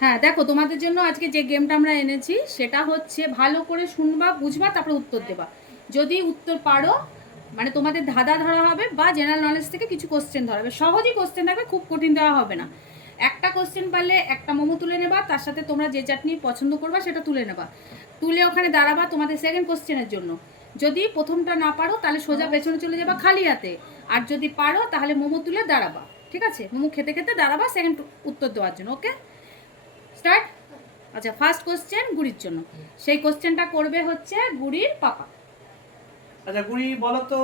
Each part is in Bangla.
হ্যাঁ দেখো, তোমাদের জন্য আজকে যে গেমটা আমরা এনেছি সেটা হচ্ছে ভালো করে শুনবা, বুঝবা, তারপরে উত্তর দেবা। যদি উত্তর পারো মানে তোমাদের ধাঁধা ধরা হবে বা জেনারেল নলেজ থেকে কিছু কোশ্চেন ধরা হবে। সহজই কোশ্চেন থাকবে, খুব কঠিন দেওয়া হবে না। একটা কোশ্চেন পারলে একটা মোমো তুলে নেবা, তার সাথে তোমরা যে চাটনি পছন্দ করবা সেটা তুলে নেবা, তুলে ওখানে দাঁড়াবা তোমাদের সেকেন্ড কোশ্চেনের জন্য। যদি প্রথমটা না পারো তাহলে সোজা পেছনে চলে যাবা খালি হাতে, আর যদি পারো তাহলে মোমো তুলে দাঁড়াবা। ঠিক আছে, মোমো খেতে খেতে দাঁড়াবা সেকেন্ড উত্তর দেওয়ার জন্য। ওকে, স্টার্ট। আচ্ছা, ফার্স্ট কোশ্চেন গুড়ির জন্য। সেই কোশ্চেনটা করবে হচ্ছে গুড়ির পাপা। আচ্ছা গুড়ি বলো তো,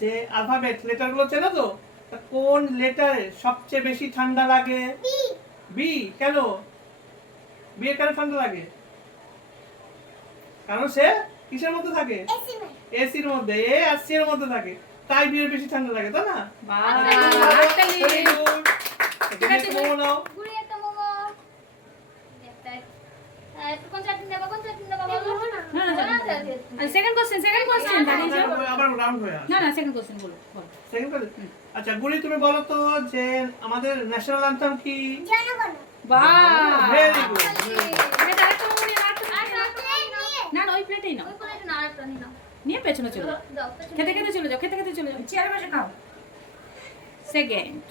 যে অ্যালফাবেট লেটারগুলো চেনো তো, তা কোন লেটারে সবচেয়ে বেশি ঠান্ডা লাগে? বি। বি কেন? বি এর কেন ঠান্ডা লাগে? কারণ সে কিসের মধ্যে থাকে? এসির মধ্যে। এ আর সি এর মধ্যে থাকে, তাই বি এর বেশি ঠান্ডা লাগে, তাই না? আচ্ছা গুড়ি তুমি বলো তো, যে আমাদের ন্যাশনাল অ্যান্থেম কি? Very good. নিয়ে পেছনে চলে যাও, খেতে খেতে চলে যাও, খেতে খেতে চলে যাও, চেয়ারে বসে খাও। সেকেন্ড।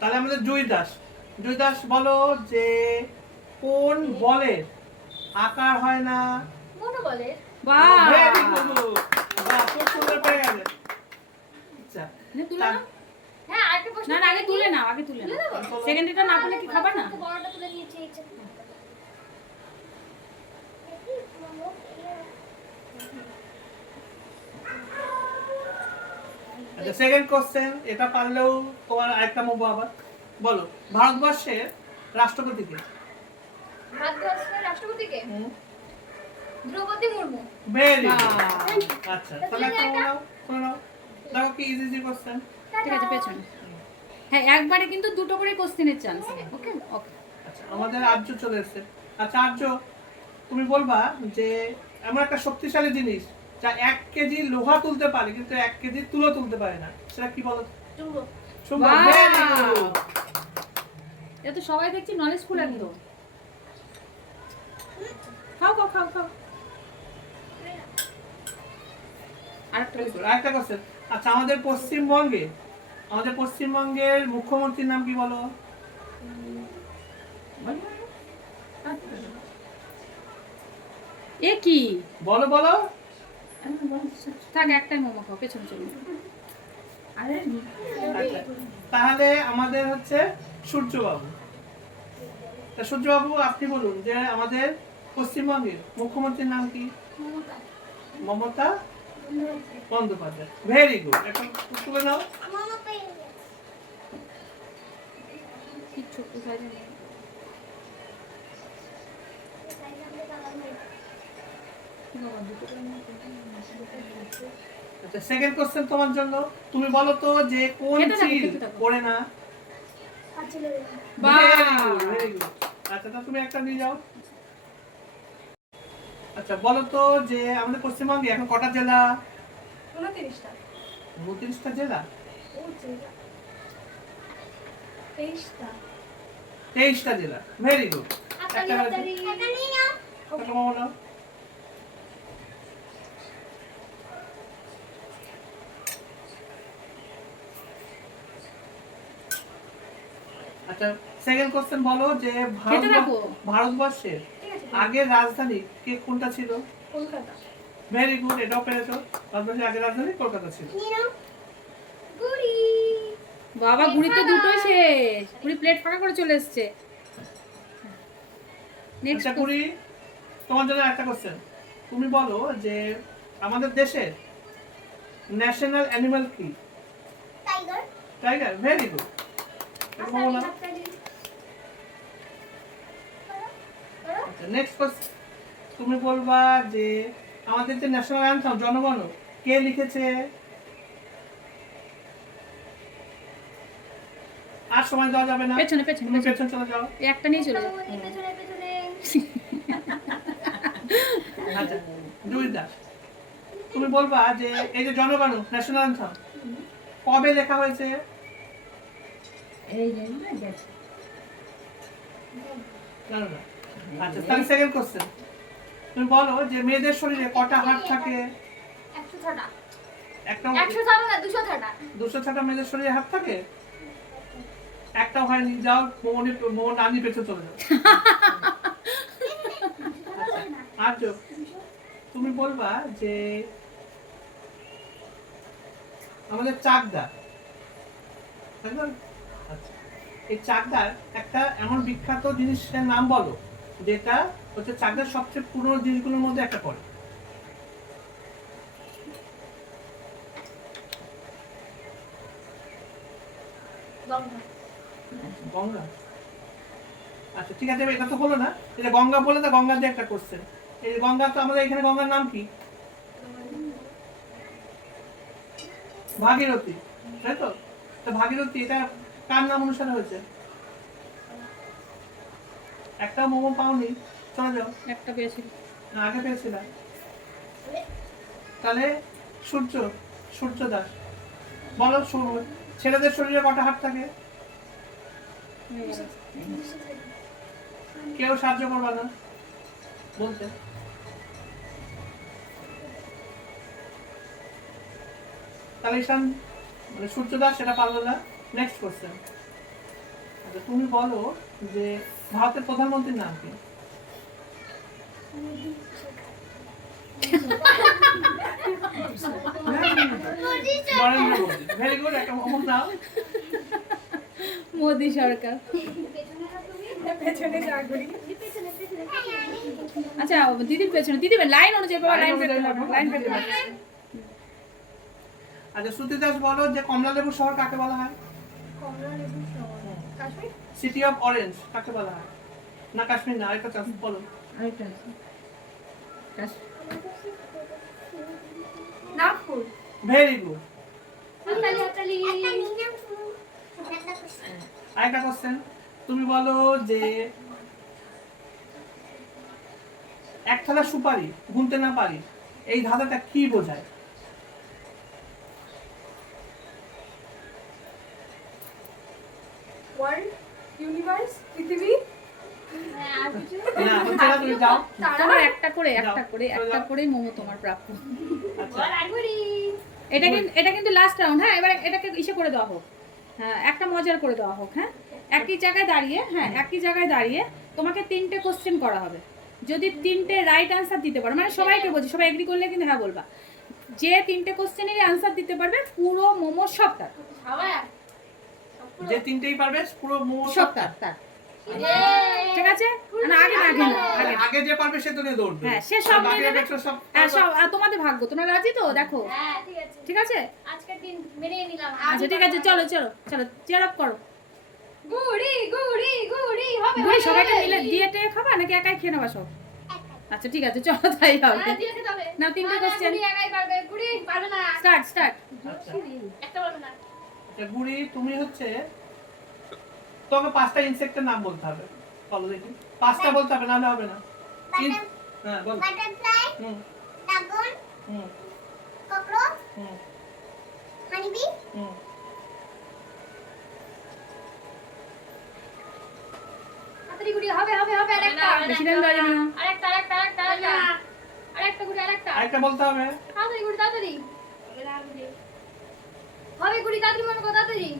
তাহলে আমাদের জুই দাস। জুই দাস বলো, যে কোন বলের আকার হয় না? মোটো বলে। বাহ, ভেরি গুড। বাহ, খুব সুন্দর পেয়ে গেলে। আচ্ছা তুলে নাও। হ্যাঁ, আরেকটা প্রশ্ন। না না, আগে তুলে নাও, আগে তুলে নাও। সেকেন্ড এটা না করলে কি খাবার না? বড়টা তুলে নিয়েছি। আচ্ছা সেকেন্ড কোশ্চেন, এটা পারলেও তোমার আরেকটা মোবো আবার। বলো ভারতবর্ষের রাষ্ট্রপতি কে? ভারতবর্ষের রাষ্ট্রপতিকে দ্রৌপদী মুর্মু। Very good. আচ্ছা তাহলে একটা নাও, শুনে নাও। দেখো কি ইজি ইজি কোশ্চেন। ঠিক আছে, পেছনে। হ্যাঁ, একবারে কিন্তু দুটো করে কোশ্চেনের চান্স। ওকে ওকে। আচ্ছা আমাদের আর্য চলে এসেছে। আচ্ছা আর্য, তুমি বলবা যে এমন একটা শক্তিশালী জিনিস যা 1 কেজি লোহা তুলতে পারে কিন্তু 1 কেজি তুলো তুলতে পারে না, সেটা কি বলো? চুম্বক। চুম্বক। Very good. এটা তো সবাই দেখছি নলেজফুল একদম। খাও খাও খাও খাও। আরেকটা কোশ্চেন। আচ্ছা আমাদের পশ্চিমবঙ্গের মুখ্যমন্ত্রীর নাম কি বলো? এ কি? বলো বলো। থাক, একটাই মোমো খাও, পেছনে চলে যাও। আচ্ছা তাহলে আমাদের হচ্ছে সূর্যবাবু। তা সূর্যবাবু আপনি বলুন, যে আমাদের পশ্চিমবঙ্গের মুখ্যমন্ত্রীর নাম কি? মমতা বন্দ্যোপাধ্যায়। Very good. এখন তুলে নাও। কি ছোট সাইজের। আচ্ছা সেকেন্ড কোশ্চেন তোমার জন্য। তুমি বলো তো, যে কোন চিল পড়ে না? Very good. আচ্ছা তা তুমি একটা নিয়ে যাও। আচ্ছা বলো তো, যে আমাদের পশ্চিমবঙ্গে এখন কটা জেলা? 29টা। 29টা জেলা। 23টা জেলা। Very good. একটা নাও। আচ্ছা সেকেন্ড কোশ্চেন বলো, যে ভারতবর্ষের আগের রাজধানী কে কোনটা ছিল? কলকাতা। ভেরি গুড, এটাও পেরেছো। ভারতবর্ষের আগের রাজধানী কলকাতা ছিল। গুড়ি। বাবা, গুড়ি তো দুটোই শেষ। গুড়ি প্লেট ফাঁকা করে চলে এসেছে। নেক্সট গুড়ি, তোমার জন্য একটা কোশ্চেন। তুমি বলো, যে আমাদের দেশের ন্যাশনাল অ্যানিমাল কি? Tiger. Tiger. Very good. Next question, তুমি বলবা যে আমাদের যে ন্যাশনাল অ্যান্থেম জনগণ কে লিখেছে? আর সময় দেওয়া যাবে না, পেছনে পেছনে তুমি পেছনে চলে যাও। একটা নিয়ে চলে যাও। পেছনে পেছনে। আচ্ছা দুই দাস, তুমি বলবা যে এই যে জনগণ ন্যাশনাল অ্যান্থেম কবে লেখা হয়েছে? এই যে না না না। আচ্ছা তাহলে সেকেন্ড কোশ্চেন, তুমি বলো যে মেয়েদের শরীরে কটা হাড় থাকে? 106টা। একটা 106টা না 206টা। 206টা মেয়েদের শরীরে হাড় থাকে? একটাও হয়নি, যাও মোমো নানি পেছনে চলে যাও। আর তুমি বলবা যে আমাদের চাকদা, তাই না? আচ্ছা, এই চাকদার একটা এমন বিখ্যাত জিনিসের নাম বলো যেটা হচ্ছে চাকদার সবচেয়ে পুরনো জিনিসগুলোর মধ্যে একটা পড়ে। গঙ্গা। গঙ্গা। আচ্ছা ঠিক আছে, এটা তো হলো না। এটা গঙ্গা বলে তো গঙ্গা দিয়ে একটা কোশ্চেন। এই গঙ্গা তো আমাদের এখানে গঙ্গার নাম কি? ভাগীরথী, তাই তো? তো ভাগীরথী এটা কার নাম অনুসারে হয়েছে? একটা মোমো পাওনি, চলে যাও। একটা পেয়েছিল। না, আগে পেয়েছিলাম। তাহলে সূর্য, সূর্য দাস বলো ছেলেদের শরীরে কটা হাত থাকে? কেউ সাহায্য করবে না বলতে? তাহলে ঈশান মানে সূর্য দাস সেটা পারলো না। নেক্সট কোশ্চেন, আচ্ছা তুমি বলো যে ভারতের প্রধানমন্ত্রীর নাম কি? নরেন্দ্র মোদী। ভেরি গুড, একটা মোমো নাও। মোদি সরকার। পেছনে যা করি। আচ্ছা দিদির পেছনে, দিদি লাইন অনুযায়ী বাবা, লাইন পেতে হবে, লাইন পেতে হবে। আচ্ছা শ্রুতি দাস বলো যে কমলালেবু শহর কাকে বলা হয়? কমলালেবু শহর। কাশ্মীর। সিটি অফ অরেঞ্জ কাকে বলা হয়? না কাশ্মীর না, আরেকটা চান্স বলো। আরেকটা আছে। নাগপুর। Very good. হাততালি হাততালি। একটা নিলাম শুরু। একটা কোশ্চেন। আরেকটা কোশ্চেন, তুমি বলো যে এক থালা সুপারি গুনতে না পারি, এই ধাঁধাটা কি বোঝায়? ওয়ার্ল্ড, ইউনিভার্স, পৃথিবী। হ্যাঁ আর কিছু? না হচ্ছে না, তুমি যাও। তোমার একটা করে, একটা যাও, করে, চলে একটা যাও। করে মোমো তোমার প্রাপ্য। আচ্ছা বল আগুরি। এটা কিন্তু লাস্ট রাউন্ড, হ্যাঁ? এবার এটাকে ইসে করে দেওয়া হোক, হ্যাঁ একটা মজার করে দেওয়া হোক, হ্যাঁ? একই জায়গায় দাঁড়িয়ে, হ্যাঁ একই জায়গায় দাঁড়িয়ে তোমাকে 3টে কোশ্চেন করা হবে। যদি 3টে রাইট আনসার দিতে পারো, মানে সবাইকে বলছি, সবাই এগ্রি করলে কিন্তু হ্যাঁ বলবা, যে 3টে কোশ্চেনেরই আনসার দিতে পারবে পুরো মোমো সবটা, সবাই। যে তিনটেই পারবে পুরো মোমো সবটা তার, ঠিক আছে? না আগে না, আগে না, আগে না। আগে যে পারবে সে তো নিয়ে দৌড়বে। হ্যাঁ সে সব বাকি নিয়ে নেবে। একটু সব হ্যাঁ সব, আর তোমাদের ভাগ্য, তোমরা রাজি তো? দেখো হ্যাঁ ঠিক আছে। ঠিক আছে? আজকের দিন মেনে নিলাম। আচ্ছা ঠিক আছে, চলো চলো চলো, চেয়ার আপ করো। গুড়ি গুড়ি গুড়ি হবে। গুড়ি সবাইকে মিলে দিয়ে টেয়ে খাবা নাকি একাই খেয়ে নেবা সব? আচ্ছা ঠিক আছে, চলো তাই হবে। হ্যাঁ দিয়ে খেতে হবে। নাও 3টে কোশ্চেন, গুড়ি একাই পারবে। গুড়ি পারবে না। Start start. আচ্ছা একটা পারবে না। আচ্ছা, গুড়ি তুমি হচ্ছে তোমাকে 5টা ইনসেক্টের নাম বলতে হবে। বলো দেখি, 5টা বলতে হবে, নাহলে হবে না। হ্যাঁ বল। বাটারফ্লাই, হুম ড্রাগন, হুম ককরোচ, হুম হানিবি, হুম হাতারি গুড়ি হবে হবে হবে আরেকটা। বেশি টাইম দেওয়া যাবে না। আরেকটা আরেকটা আরেকটা আরেকটা। আরেকটা গুড়ি আরেকটা। আরেকটা বলতে হবে। তাড়াতাড়ি গুড়ি তাড়াতাড়ি। হবে গুড়ি তাড়াতাড়ি মনে করো তাড়াতাড়ি।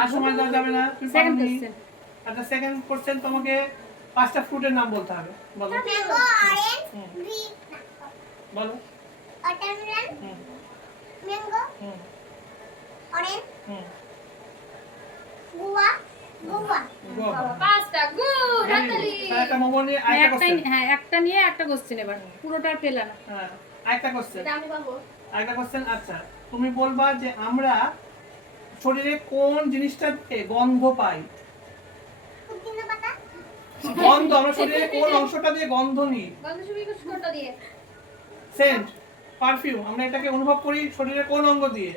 আর সময় দেওয়া যাবে না, তুমি সেকেন্ড পারোনি। কোশ্চেন, আচ্ছা সেকেন্ড কোশ্চেন, তোমাকে 5টা ফ্রুটের নাম বলতে হবে। বলো ম্যাঙ্গো, অরেঞ্জ, হুম। গ্রিন, বলো। ওয়াটারমেলন, হুম ম্যাঙ্গো, হুম অরেঞ্জ, হুম গুয়া, গুয়া। গো। পাঁচটা গুড হাততালি। তাহলে একটা মোমো নিয়ে আরেকটা একটাই, কোশ্চেন। হ্যাঁ একটা নিয়ে একটা কোশ্চেন, এবার পুরোটা পেলা না। হ্যাঁ আরেকটা কোশ্চেন, এটা আমি পাবো। আরেকটা কোশ্চেন। আচ্ছা তুমি বলবা যে আমরা শরীরে কোন জিনিসটাতে গন্ধ পাই? পুদিনা পাতা, গন্ধ, আমরা শরীরে কোন অংশটা দিয়ে গন্ধ নিই? গন্ধ শুকি কোনটা দিয়ে? সেন্ট, পারফিউম, আমরা এটাকে অনুভব করি শরীরে কোন অঙ্গ দিয়ে,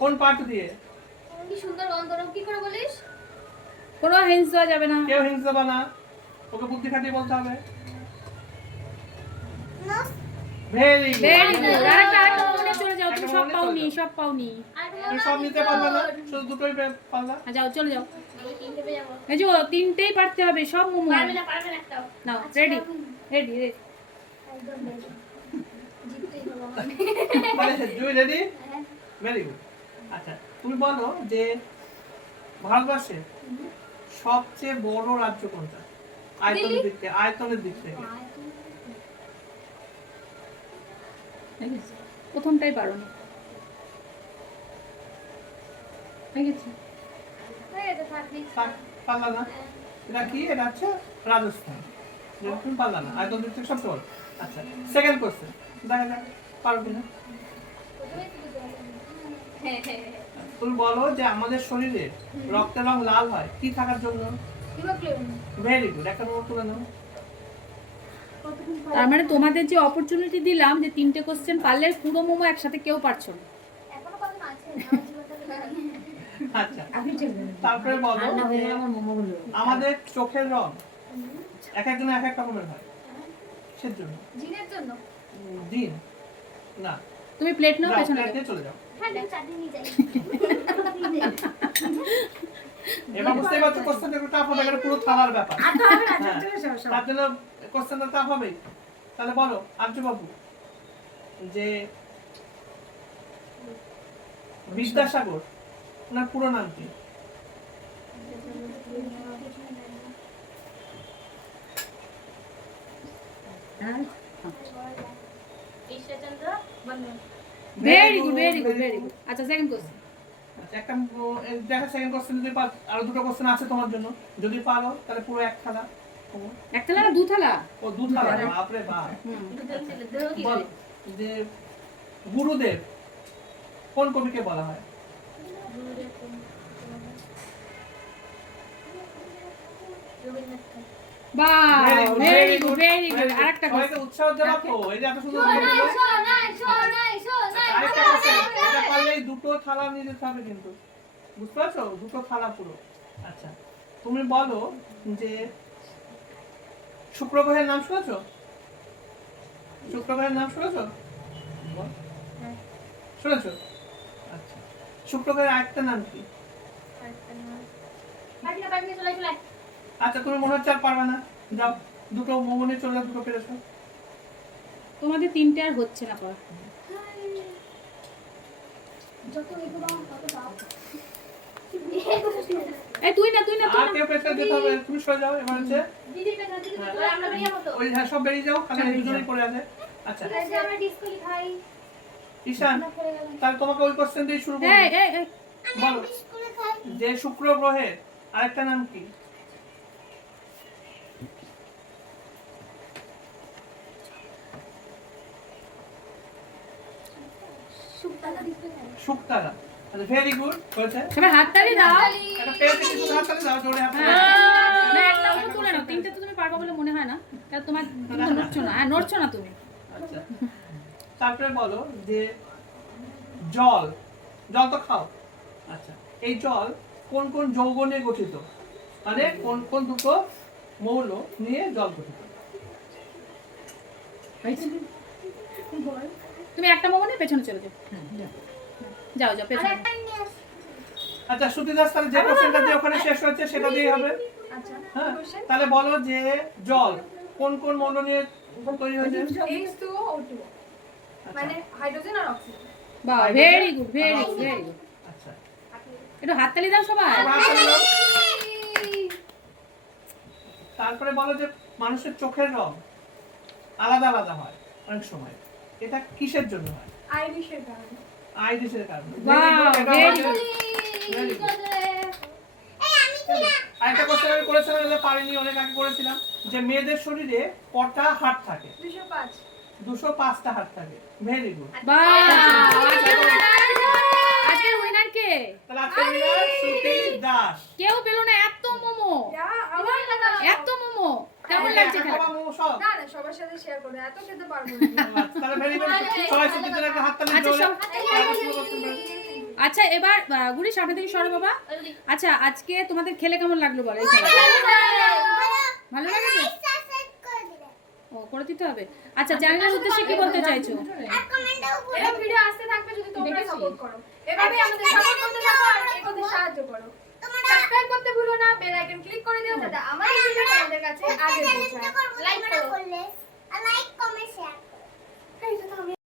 কোন পার্ট দিয়ে? কি সুন্দর গন্ধ, কি করে বলিস? কোনো হিন্স দেওয়া যাবে না। কেউ হিংসা দেবে না, ওকে বুদ্ধি খাটিয়ে বলতে হবে। Nose, very good. Very good. আরেকটা আরেকটা মনে চলে যাও, তুমি একটা সব মনে পাওনি, চলে যাও। সব পাওনি। আর তুমি সব নিতে পারবে না, শুধু দুটোই পারলা। যাও চলে যাও। আমি তিনটে পেয়ে যাবো। এই যে তিনটেই পারতে হবে, সব মোমো। পারবে না একটাও। নাও, রেডি রেডি রেডি। একদম ready। জিততেই হবে আমার। তাহলে দুই রেডি, হ্যাঁ। Very good. আচ্ছা তুমি বলো যে ভারতবর্ষে সবচেয়ে বড় রাজ্য কোনটা আয়তনের দিক থেকে? আয়তনের দিক থেকে প্রথমটাই পারো না, হয়ে গেছে। হয়ে গেছে, থাক, next। পারলা না? এটা কি? এটা হচ্ছে রাজস্থান। যেটা তুমি পারলা না, আয়তন দিক থেকে সবচেয়ে বড়। আচ্ছা সেকেন্ড কোশ্চেন, দেখা যাক পারো কিনা। প্রথমেই তো দিতে হবে। হ্যাঁ, হ্যাঁ, হ্যাঁ। তুমি বলো যে আমাদের শরীরে রক্তের রং লাল হয় কি থাকার জন্য? হিমোগ্লোবিন। ভেরি গুড, একটা নম্বর তুলে নাও। কতক্ষণ পর? তার মানে তোমাদের যে অপরচুনিটি দিলাম যে তিনটে কোশ্চেন পারলে পুরো মোমো একসাথে কেউ পারছো না। এখনো কতক্ষণ আছে? আমার জীবনটা তো জানি। আচ্ছা তারপরে বলো যে আমাদের চোখের রং এক একজনের এক এক রকমের হয়, কিসের জন্য? জিনের জন্য। দিন না, তুমি প্লেট নাও, যাও, পেছনে প্লেট যাও। দিয়ে চলে যাও। হ্যাঁ, চাটনি নিয়ে যাই। এবার বুঝতে পারছো কোশ্চেনটা একটু টাফ হবে, এটা পুরো থালার ব্যাপার। হ্যাঁ, তার জন্য কোশ্চেনটা টাফ হবে। তাহলে বলো আর্য বাবু যে বিদ্যাসাগর ওনার পুরো নাম কি? Ishwarchandra Barman. Very good very good very good. আচ্ছা সেকেন্ড কোশ্চেন। আচ্ছা একটা দেখা সেকেন্ড কোশ্চেন যদি পারো, আরো দুটো কোশ্চেন আছে তোমার জন্য, যদি পারো তাহলে পুরো এক থালা। এক থালা না দু থালা? ও দু থালা, বাপরে বাপ। হুম। দুজন ছিল, দেহ কি বল বলে? যে গুরুদেব কোন কবিকে বলা হয়? রবীন্দ্রনাথ ঠাকুর। বাহ, Very good, very good very good. আরেকটা সবাইকে কোশ্চেন। উৎসাহ জানাবো, এই যে এত সুন্দর শোনাই, বললো। শোনাই, শোনাই, শোনাই, আরেকটা শোনাই, কোশ্চেন, এটা শোনাই। পারলেই দুটো থালা নিয়ে যেতে হবে কিন্তু, বুঝতে পারছো? দুটো থালা পুরো। আচ্ছা তুমি বলো যে শুক্র গ্রহের নাম শুনেছো? শুক্র গ্রহের নাম শুনেছো? বল। শুনেছো? আচ্ছা শুক্র গ্রহের আরেকটা নাম কি? পারবি না, চলে চলে। আচ্ছা তুমি মনে হচ্ছে আর পারবে না, যাও দুটো মোমো নিয়ে চলে যাও, দুটো পেরেছো। তোমাদের তিনটে আর হচ্ছে না পড়া। যত এগোবো তত দাও। এই তুই না তুই না তুই আর না। কেউ প্রেসার দিতে হবে, তুমি সরে যাও। এবার হচ্ছে দিদি পেছনে, দিদি পেছনে। আমরা বেরিয়ে যাবো তো। ওই হ্যাঁ সব বেরিয়ে যাও, খালি দুজনেই পড়ে আছে। আচ্ছা এই যে আমরা ডিসকোয়ালিফাই। ঈশান আমরা পড়ে গেলাম। তাহলে তোমাকে ওই কোশ্চেন দিয়ে শুরু এই করবো। এই এই বলো ডিসকোয়ালিফাই। যে শুক্র গ্রহের আরেকটা নাম কি? সুপ্তালা ডিসকোয়ালিফাই। শুক্তারা। আচ্ছা ভেরি গুড হয়েছে। সবাই হাততালি দাও। একটা পেয়েছে, কিছু হাত তালি দাও, জোরে হাত তালি হ্যাঁ। দাও। না একটা অন্য তুলে নাও, তিনটে তো তুমি পারবে বলে মনে হয় না, কারণ তোমার তুমি তো নড়ছো না। হ্যাঁ নড়ছো না তুমি। আচ্ছা তারপরে বলো যে জল, জল তো খাও। আচ্ছা এই জল কোন কোন যৌগ নিয়ে গঠিত, মানে কোন কোন দুটো মৌল নিয়ে জল গঠিত? তুমি একটা মোমো নিয়ে পেছনে চলে যাও। যাও যাও আর পেছনে। একটা নিয়ে আস। আচ্ছা শ্রুতি দাস তাহলে যে কোশ্চেনটা দিয়ে ওখানে শেষ হচ্ছে সেটা দিয়েই হবে। আচ্ছা। হ্যাঁ তাহলে বলো যে জল কোন কোন মৌল নিয়ে তৈরি হয়েছে? H2O2 আচ্ছা, মানে হাইড্রোজেন আর অক্সিজেন। বাহ very good very good very good. আচ্ছা একটু হাততালি দাও সবাই। আবার হাত তালি দাও। তারপরে বলো যে মানুষের চোখের রং আলাদা আলাদা হয় অনেক সময়, এটা কিসের জন্য হয়? আইরিশের কারণে। আইরিসের কারণে। Wow, very good. Very good. এই আমি ছিলাম। আরেকটা কোশ্চেন আমি করেছিলাম, এটা পারিনি, অনেক আগে করেছিলাম, যে মেয়েদের শরীরে কটা হাড় থাকে? 205। 205টা হাড় থাকে। Very good. বাহ আজকের উইনার কে? তাহলে আজকে উইনার শ্রুতি দাস। কেউ পেলো না এত মোমো, যা আমার এত মোমো। কেমন লাগছে একটা খেলা? খাওয়া মোমো সব? না না সবার সাথে শেয়ার করবে, এত খেতে পারবো না। তাহলে ভেরি গুড, সবাই শ্রুতিদের একটা হাত তালি আচ্ছা, জোরে। সব- আচ্ছা এবার গুড়ি সামনে থেকে সরো বাবা। আচ্ছা আজকে তোমাদের খেলে কেমন লাগলো বলো এই খেলা? ভালো লাগছে? সাবস্ক্রাইব করে দিলে। ও করে দিতে হবে। আচ্ছা চ্যানেলের উদ্দেশ্যে কি বলতে চাইছো? আর কমেন্টেও বলো। এরকম ভিডিও আসতে থাকবে যদি তোমরা সাপোর্ট করো। এভাবে আমাদের সাপোর্ট করতে থাকো আর এগোতে সাহায্য করো। তোমার সাবস্ক্রাইব করতে ভুলো না, বেল আইকন ক্লিক করে দিও যাতে আমাদের ভিডিও তোমাদের কাছে আগে পৌঁছায়।